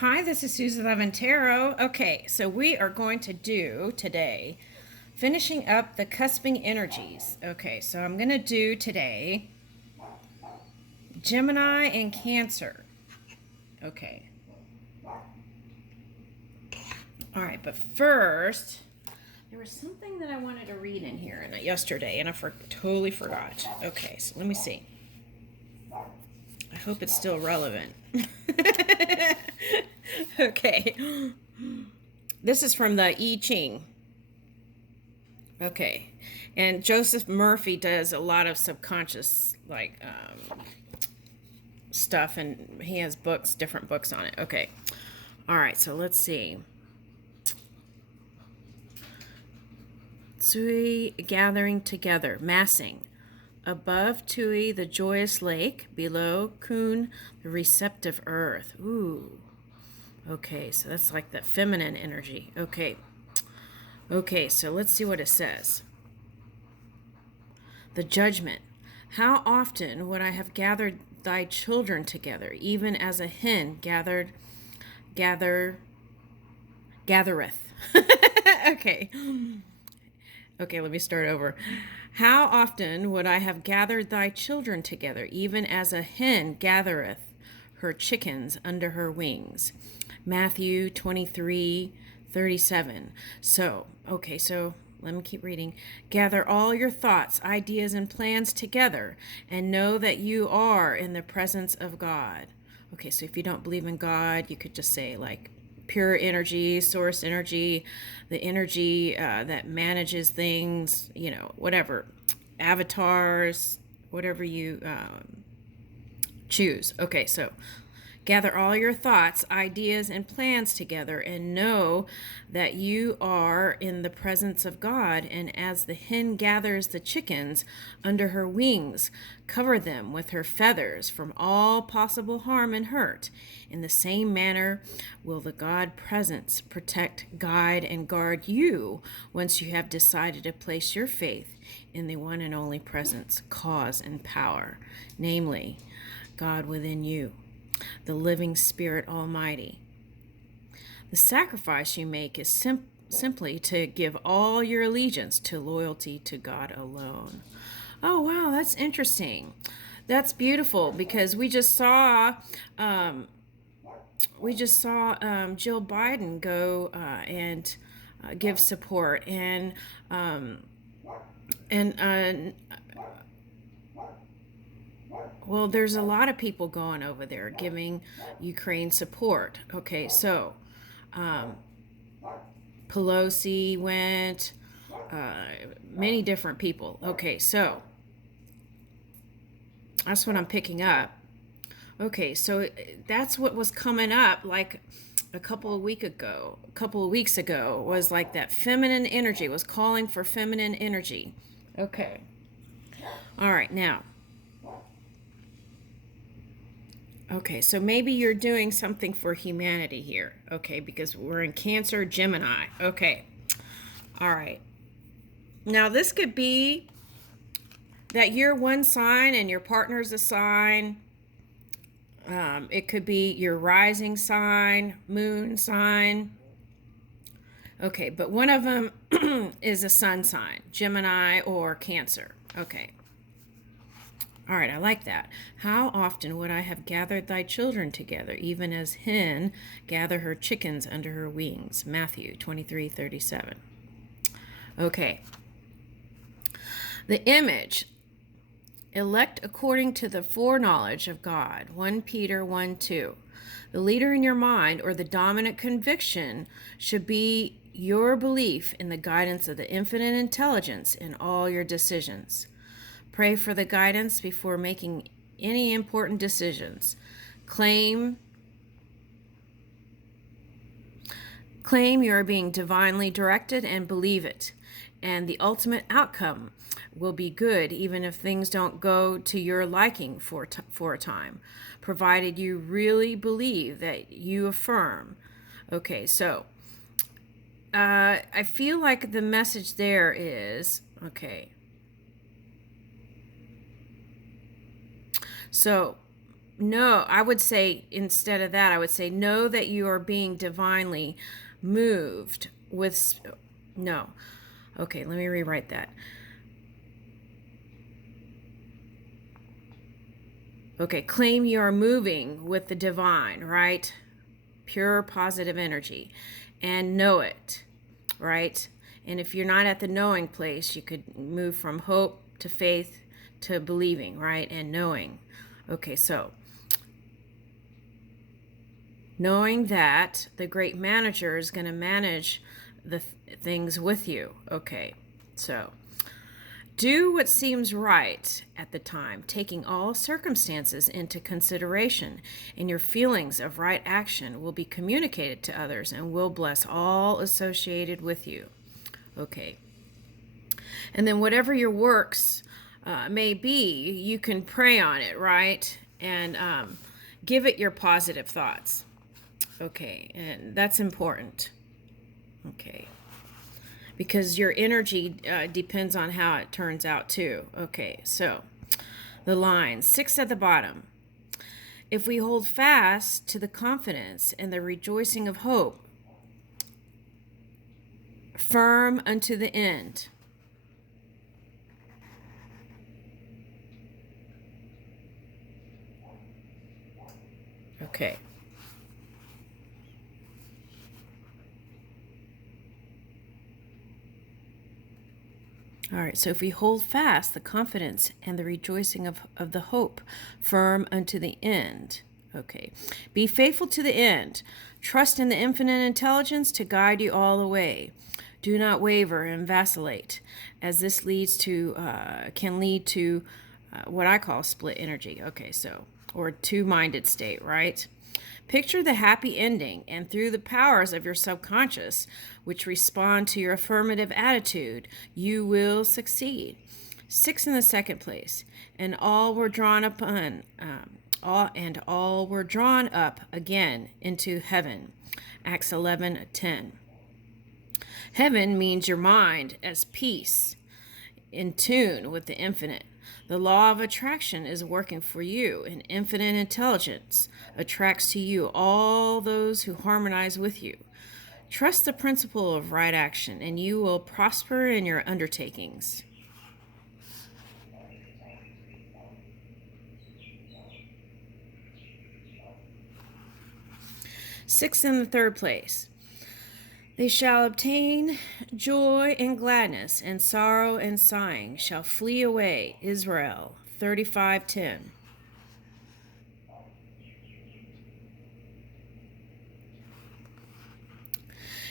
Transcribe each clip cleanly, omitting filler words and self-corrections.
Hi, this is Susie Levin Tarot. Okay, so we are going to do today finishing up the cusping energies. Okay, so I'm going to do today Gemini and Cancer. Okay. All right, but first, there was something that I wanted to read in here yesterday, and I totally forgot. Okay, so let me see. I hope it's still relevant. Okay. This is from the I Ching. Okay. And Joseph Murphy does a lot of subconscious, stuff, and he has books, different books on it. Okay. All right, so let's see. Tsui gathering together, massing. Above Tui, the joyous lake. Below Kun, the receptive earth. Ooh. Okay, so that's like the feminine energy. Okay. Okay, so let's see what it says. The judgment. How often would I have gathered thy children together, even as a hen gathereth. Okay. Okay, let me start over. How often would I have gathered thy children together, even as a hen gathereth her chickens under her wings? Matthew 23:37. So let me keep reading. Gather all your thoughts, ideas, and plans together, and know that you are in the presence of God. Okay, so if you don't believe in God, you could just say, like, pure energy, source energy, the energy that manages things, whatever, avatars, whatever you choose. Okay, so gather all your thoughts, ideas, and plans together and know that you are in the presence of God. And as the hen gathers the chickens under her wings, cover them with her feathers from all possible harm and hurt. In the same manner will the God presence protect, guide, and guard you once you have decided to place your faith in the one and only presence, cause, and power, namely God within you, the living Spirit Almighty. The sacrifice you make is simply to give all your allegiance to loyalty to God alone. Oh, wow, that's interesting. That's beautiful, because we just saw Jill Biden go and give support, and well, there's a lot of people going over there giving Ukraine support. Okay, so Pelosi went, many different people. Okay, so that's what I'm picking up. Okay, so that's what was coming up like a couple of weeks ago, was like that feminine energy, was calling for feminine energy. Okay. All right, now. Okay, so maybe you're doing something for humanity here. Okay, because we're in Cancer, Gemini. Okay. All right. Now, this could be that you're one sign and your partner's a sign. It could be your rising sign, moon sign. Okay, but one of them is a sun sign, Gemini or Cancer. Okay. All right, I like that. How often would I have gathered thy children together, even as hen gather her chickens under her wings? Matthew 23:37. Okay. The image. Elect according to the foreknowledge of God. 1 Peter 1:2. The leader in your mind, or the dominant conviction, should be your belief in the guidance of the infinite intelligence in all your decisions. Pray for the guidance before making any important decisions. Claim you are being divinely directed and believe it. And the ultimate outcome will be good, even if things don't go to your liking for a time, provided you really believe that you affirm. Okay, so I feel like the message there is, okay. So no, I would say instead of that, I would say know that you are being divinely moved with, no. Okay, let me rewrite that. Okay, claim you are moving with the divine, right? Pure positive energy, and know it, right? And if you're not at the knowing place, you could move from hope to faith to believing, right? And knowing. Okay, so knowing that the great manager is going to manage the things with you. Okay, so do what seems right at the time, taking all circumstances into consideration, and your feelings of right action will be communicated to others and will bless all associated with you. Okay. And then whatever your works may be, you can pray on it, right? And give it your positive thoughts. Okay, and that's important. Okay. Because your energy depends on how it turns out too. Okay, so the line 6 at the bottom. If we hold fast to the confidence and the rejoicing of hope, firm unto the end. Okay. All right, so if we hold fast the confidence and the rejoicing of the hope, firm unto the end. Okay. Be faithful to the end. Trust in the infinite intelligence to guide you all the way. Do not waver and vacillate, as this can lead to what I call split energy. Okay, so, or two-minded state, right? Picture the happy ending, and through the powers of your subconscious, which respond to your affirmative attitude, you will succeed. 6 in the second place, and all were drawn up again into heaven. Acts 11:10. Heaven means your mind as peace, in tune with the infinite. The law of attraction is working for you, and infinite intelligence attracts to you all those who harmonize with you. Trust the principle of right action, and you will prosper in your undertakings. Six in the third place. They shall obtain joy and gladness, and sorrow and sighing shall flee away. Israel 35:10.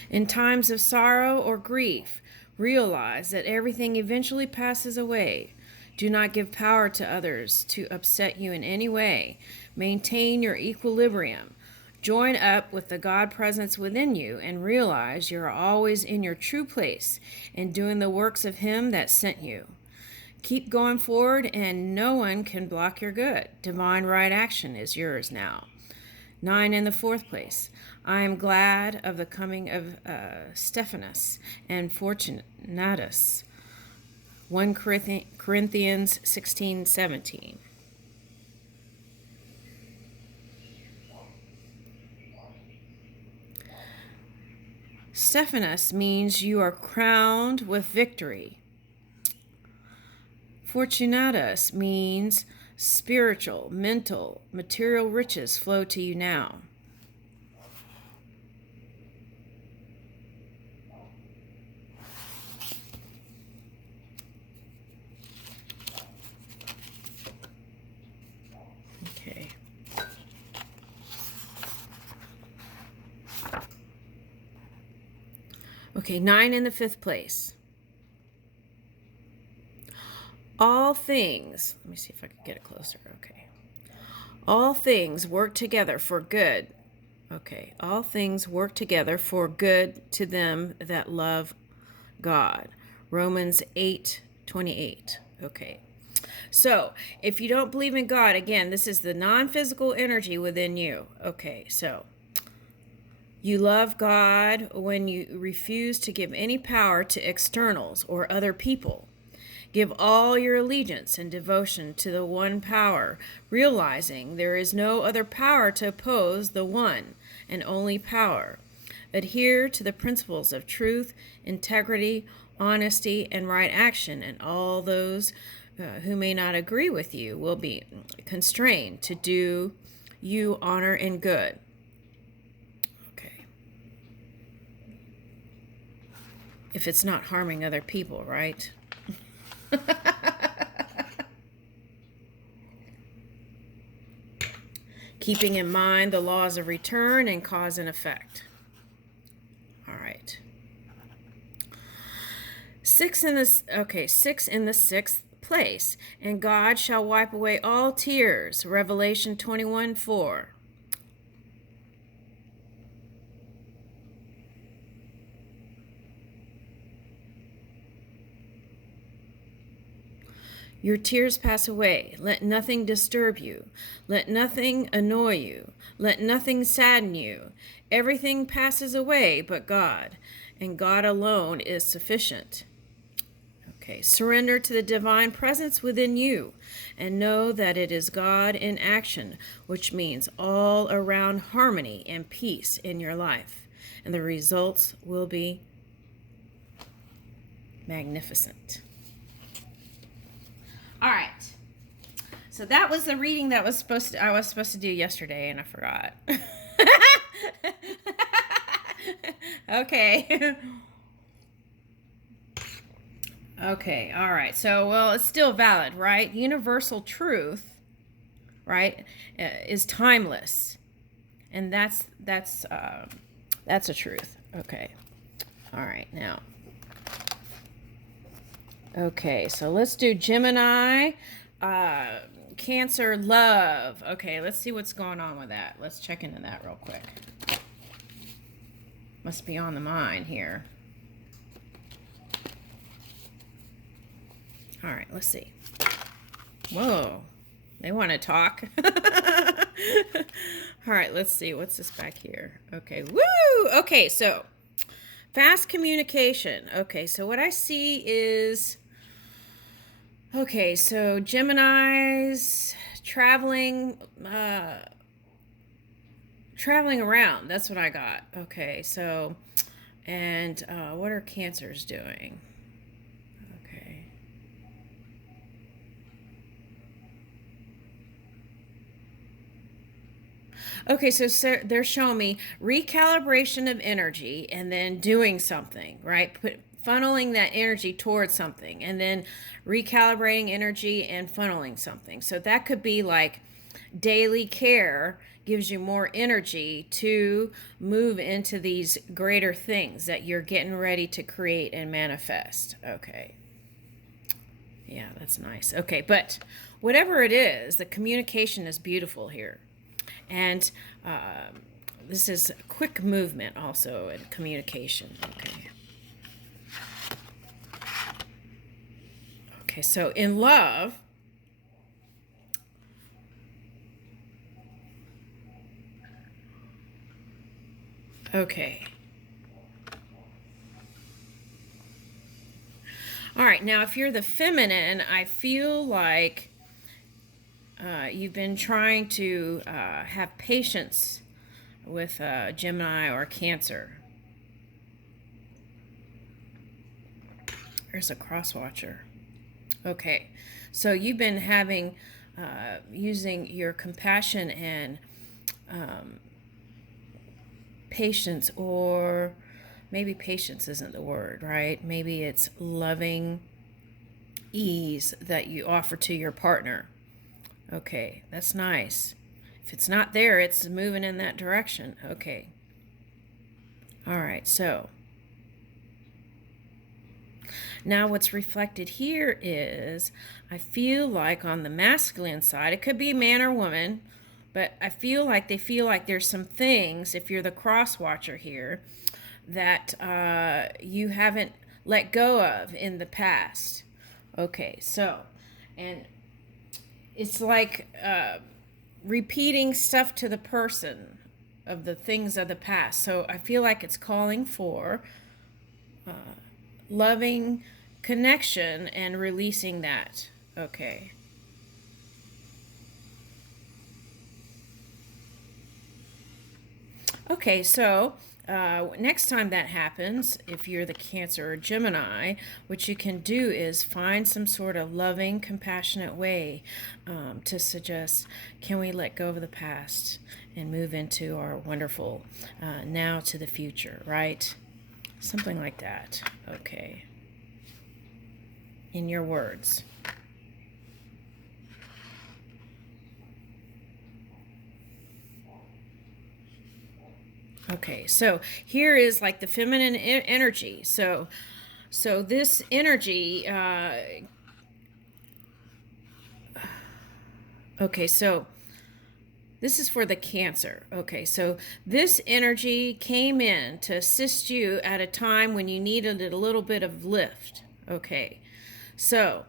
In times of sorrow or grief, realize that everything eventually passes away. Do not give power to others to upset you in any way. Maintain your equilibrium. Join up with the God presence within you and realize you are always in your true place and doing the works of Him that sent you. Keep going forward, and no one can block your good. Divine right action is yours now. 9 in the fourth place. I am glad of the coming of Stephanus and Fortunatus. 1 Corinthians 16:17. Stephanus means you are crowned with victory. Fortunatus means spiritual, mental, material riches flow to you now. Okay. Okay, 9 in the fifth place. All things, let me see if I can get it closer. Okay. All things work together for good. Okay. All things work together for good to them that love God. Romans 8:28. Okay. So, if you don't believe in God, again, this is the non-physical energy within you. Okay, so you love God when you refuse to give any power to externals or other people. Give all your allegiance and devotion to the one power, realizing there is no other power to oppose the one and only power. Adhere to the principles of truth, integrity, honesty, and right action, and all those who may not agree with you will be constrained to do you honor and good. Okay. If it's not harming other people, right? Keeping in mind the laws of return and cause and effect. All right. 6 in the 6th place, and God shall wipe away all tears. Revelation 21:4. Your tears pass away. Let nothing disturb you. Let nothing annoy you. Let nothing sadden you. Everything passes away but God, and God alone is sufficient. Okay, surrender to the divine presence within you and know that it is God in action, which means all around harmony and peace in your life, and the results will be magnificent. All right. So that was the reading that I was supposed to do yesterday, and I forgot. Okay. Okay, all right. So, well, it's still valid, right? Universal truth, right, is timeless. And that's a truth. Okay. All right, now. Okay, so let's do Gemini, Cancer, love. Okay, let's see what's going on with that. Let's check into that real quick. Must be on the mind here. All right, let's see. Whoa, they want to talk. All right, let's see. What's this back here? Okay, woo! Okay, so fast communication. Okay, so what I see is... Okay, so Gemini's traveling around. That's what I got. Okay, so, and what are Cancers doing? Okay. Okay, so they're showing me recalibration of energy and then doing something, right? Funneling that energy towards something and then recalibrating energy and funneling something. So that could be like daily care gives you more energy to move into these greater things that you're getting ready to create and manifest. Okay. Yeah, that's nice. Okay, but whatever it is, the communication is beautiful here. And this is quick movement also in communication. Okay. Okay, so in love, okay. All right, now if you're the feminine, I feel like you've been trying to have patience with Gemini or Cancer. There's a cross watcher. Okay, so you've been having, using your compassion and patience, or maybe patience isn't the word, right? Maybe it's loving ease that you offer to your partner. Okay, that's nice. If it's not there, it's moving in that direction. Okay. All right, so now what's reflected here is I feel like on the masculine side, it could be man or woman, but I feel like they feel like there's some things, if you're the cross watcher here, that you haven't let go of in the past. Okay, so, and it's like repeating stuff to the person of the things of the past. So I feel like it's calling for loving connection and releasing that. Okay. Okay, so next time that happens, if you're the Cancer or Gemini, what you can do is find some sort of loving, compassionate way to suggest, can we let go of the past and move into our wonderful now to the future, right? Something like that. Okay. In your words. Okay, so here is like the feminine energy. So this energy, okay, so this is for the Cancer. Okay, so this energy came in to assist you at a time when you needed a little bit of lift. Okay, so,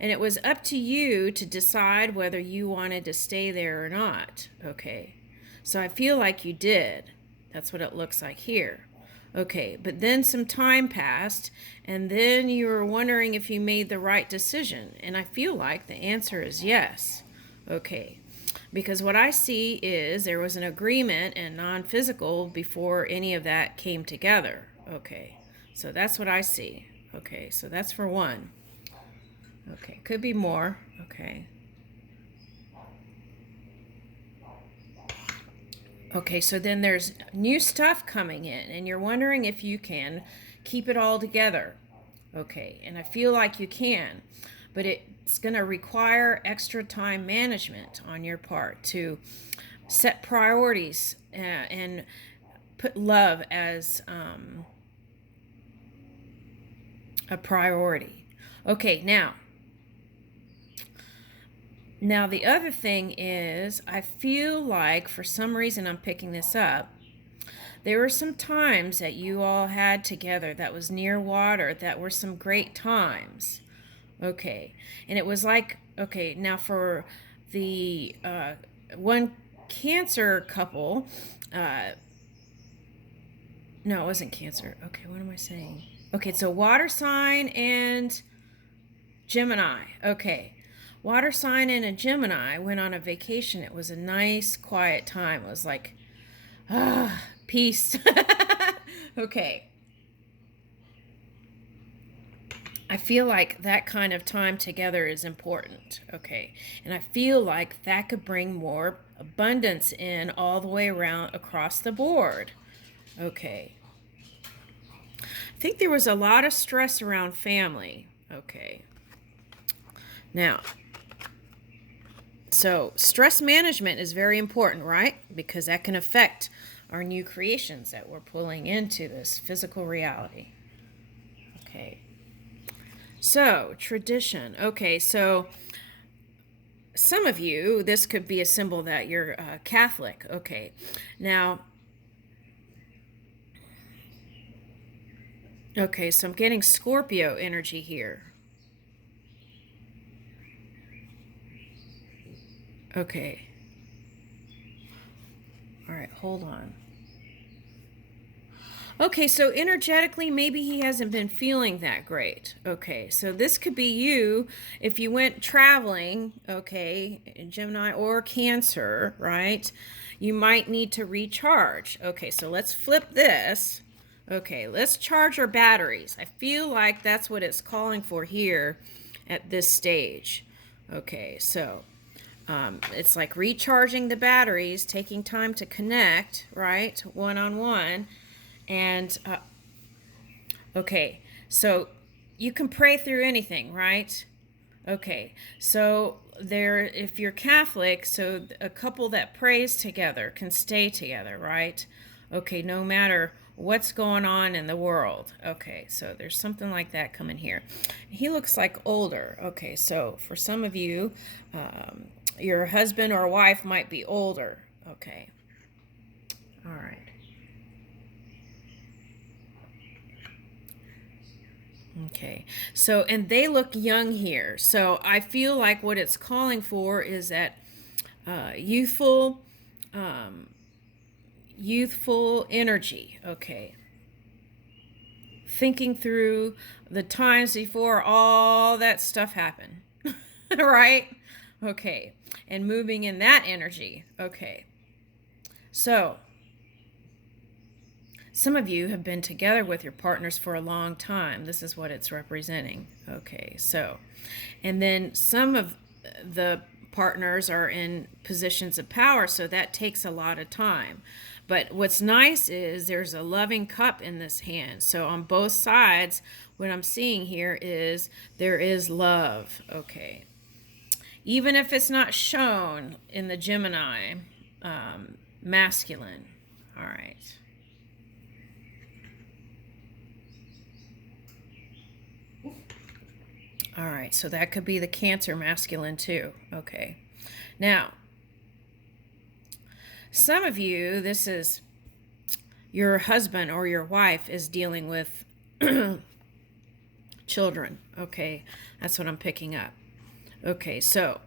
and it was up to you to decide whether you wanted to stay there or not. Okay, so I feel like you did. That's what it looks like here. Okay, but then some time passed, and then you were wondering if you made the right decision. And I feel like the answer is yes. Okay, because what I see is there was an agreement and non-physical before any of that came together. Okay, so that's what I see. Okay, so that's for one. Okay, could be more. Okay. Okay, so then there's new stuff coming in, and you're wondering if you can keep it all together. Okay, and I feel like you can, but it's going to require extra time management on your part to set priorities and put love as a priority. Okay, Now, the other thing is, I feel like, for some reason I'm picking this up, there were some times that you all had together that was near water that were some great times. Okay, and it was like, okay, now for the one Cancer couple, no, it wasn't Cancer. Okay, what am I saying? Okay, so water sign and Gemini. Okay. Water sign and a Gemini went on a vacation. It was a nice, quiet time. It was like, peace. Okay. I feel like that kind of time together is important. Okay. And I feel like that could bring more abundance in all the way around across the board. Okay. I think there was a lot of stress around family. Okay. Now, so stress management is very important, right? Because that can affect our new creations that we're pulling into this physical reality. Okay. So, tradition. Okay, so some of you, this could be a symbol that you're Catholic. Okay. Now, okay, so I'm getting Scorpio energy here. Okay. All right, hold on. Okay, so energetically, maybe he hasn't been feeling that great. Okay, so this could be you if you went traveling, okay, Gemini or Cancer, right? You might need to recharge. Okay, so let's flip this. Okay, let's charge our batteries. I feel like that's what it's calling for here at this stage. Okay, so it's like recharging the batteries, taking time to connect, right? One-on-one. And, okay, so you can pray through anything, right? Okay, so if you're Catholic, so a couple that prays together can stay together, right? Okay, no matter what's going on in the world. Okay, so there's something like that coming here. He looks like older. Okay, so for some of you, your husband or wife might be older. Okay, all right. Okay, so, and they look young here. So I feel like what it's calling for is that youthful energy. Okay. thinking through the times before all that stuff happened, right? Okay, and moving in that energy. Okay, so some of you have been together with your partners for a long time. This is what it's representing. Okay, so, and then some of the partners are in positions of power, so that takes a lot of time. But what's nice is there's a loving cup in this hand. So on both sides, what I'm seeing here is there is love. Okay. Even if it's not shown in the Gemini masculine. All right. All right, so that could be the Cancer masculine too. Okay. Now, some of you, this is your husband or your wife is dealing with children. Okay, that's what I'm picking up. Okay, so,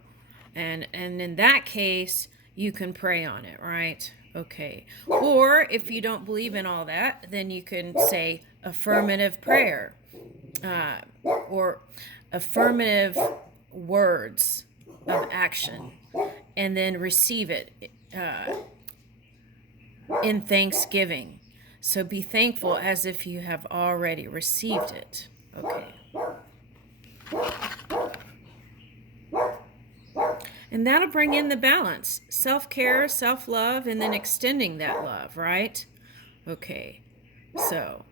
and in that case, you can pray on it, right? Okay. Or if you don't believe in all that, then you can say affirmative prayer or affirmative words of action, and then receive it in thanksgiving. So be thankful as if you have already received it. Okay. And that'll bring in the balance. Self-care, self-love, and then extending that love, right? Okay. So,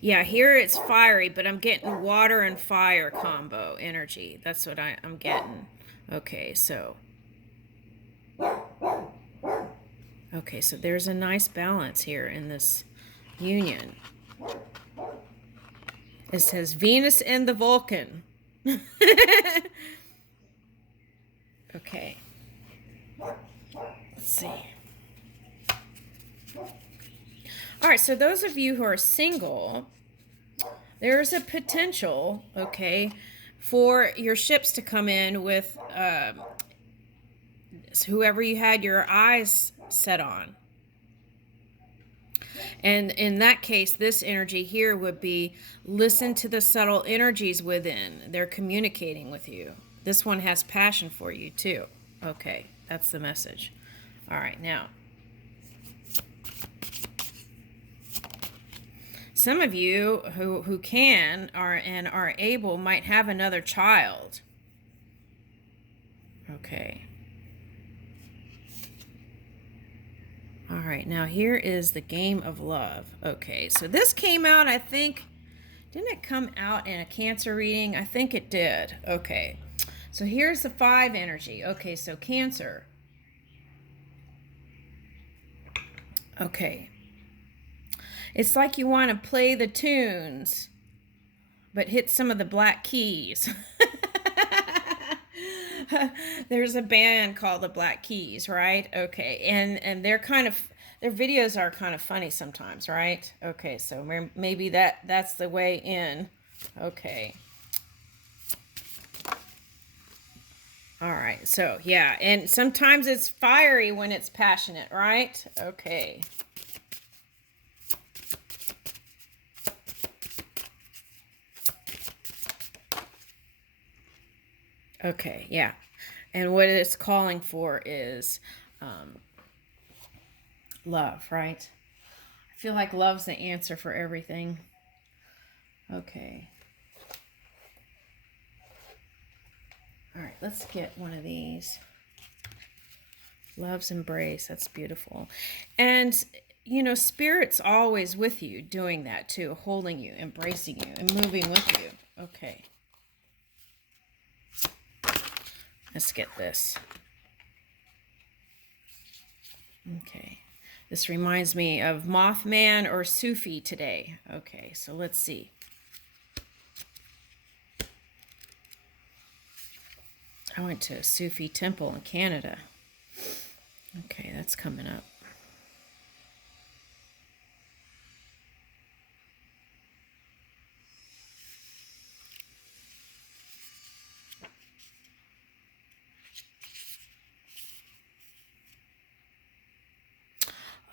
yeah, here it's fiery, but I'm getting water and fire combo energy. That's what I'm getting. Okay, so. Okay, so there's a nice balance here in this union. It says Venus and the Vulcan. Okay. Let's see. All right, so those of you who are single, there's a potential, okay, for your ships to come in with whoever you had your eyes set on. And in that case, this energy here would be listen to the subtle energies within. They're communicating with you. This one has passion for you too. Okay, that's the message. All right, now. Some of you who can are able might have another child. Okay. All right, now here is the game of love. Okay, so this came out, I think, didn't it come out in a Cancer reading? I think it did. Okay, so here's the 5 energy. Okay, so Cancer. Okay. It's like you want to play the tunes, but hit some of the black keys. There's a band called the Black Keys, right? Okay, and they're kind of, their videos are kind of funny sometimes, right? Okay, so maybe that's the way in. Okay. All right, so yeah, and sometimes it's fiery when it's passionate, right? Okay. Okay, yeah. And what it's calling for is love, right? I feel like love's the answer for everything. Okay. All right, let's get one of these. Love's embrace. That's beautiful. And, you know, Spirit's always with you doing that too, holding you, embracing you, and moving with you. Okay. Let's get this. Okay. This reminds me of Mothman or Sufi today. Okay, so let's see. I went to a Sufi temple in Canada. Okay, that's coming up.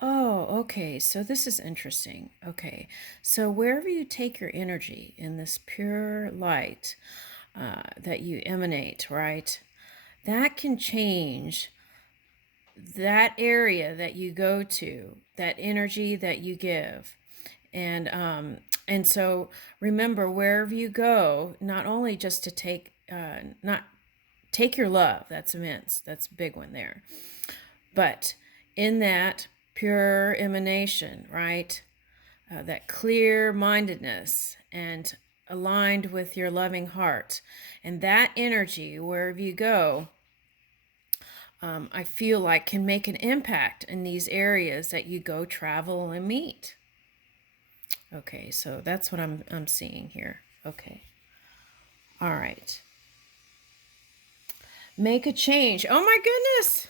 Oh, Okay, so this is interesting. Okay, so wherever you take your energy in this pure light that you emanate, right, that can change that area that you go to, that energy that you give. And so remember, wherever you go, not only just to take, not take your love, that's immense, that's a big one there, but in that pure emanation, right? That clear mindedness and aligned with your loving heart. And that energy, wherever you go, I feel like can make an impact in these areas that you go travel and meet. Okay, so that's what I'm seeing here. Okay. All right. Make a change. Oh my goodness.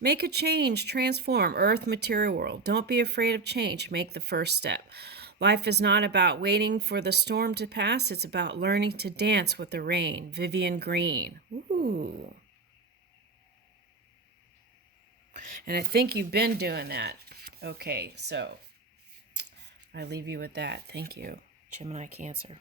Make a change, transform, earth, material world. Don't be afraid of change. Make the first step. Life is not about waiting for the storm to pass. It's about learning to dance with the rain. Vivian Green. Ooh. And I think you've been doing that. Okay, so I leave you with that. Thank you, Gemini Cancer.